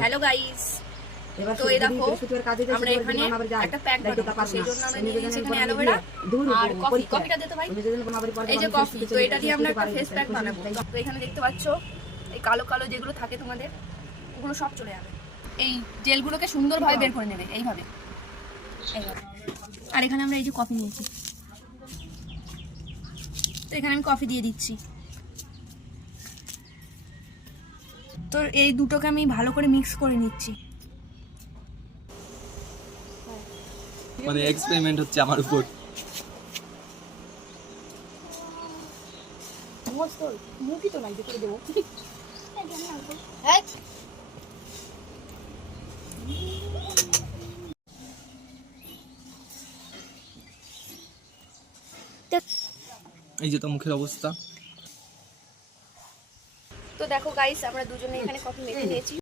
Hello guys, তো এই দেখো আমরা এখানে একটা প্যাক বানাবো, সেই জন্য আমরা নিয়ে নিয়েছি এখানে অ্যালোভেরা আর কফি। কফিটা দে তো ভাই। এই যে কফি, তো এটা দিয়ে আমরা একটা ফেস প্যাক বানাবো। তো এখানে দেখতে পাচ্ছ এই কালো কালো যেগুলো থাকে তোমাদের, ওগুলো সব চলে যাবে। এই জেলগুলোকে সুন্দরভাবে বের করে নেবে এইভাবে। আর এখানে আমরা এই যে কফি নিয়েছি, তো এখানে আমি কফি দিয়ে দিচ্ছি। তো এই দুটোকে আমি ভালো করে মিক্স করে নিচ্ছি। মানে এক্সপেরিমেন্ট হচ্ছে আমার উপর। মুখই তো নাই, দেখে দেবো। এই যে তো মুখের অবস্থা। তো দেখো গাইস, আমরা দুজনে এখানে কফি মেখে নিয়েছি।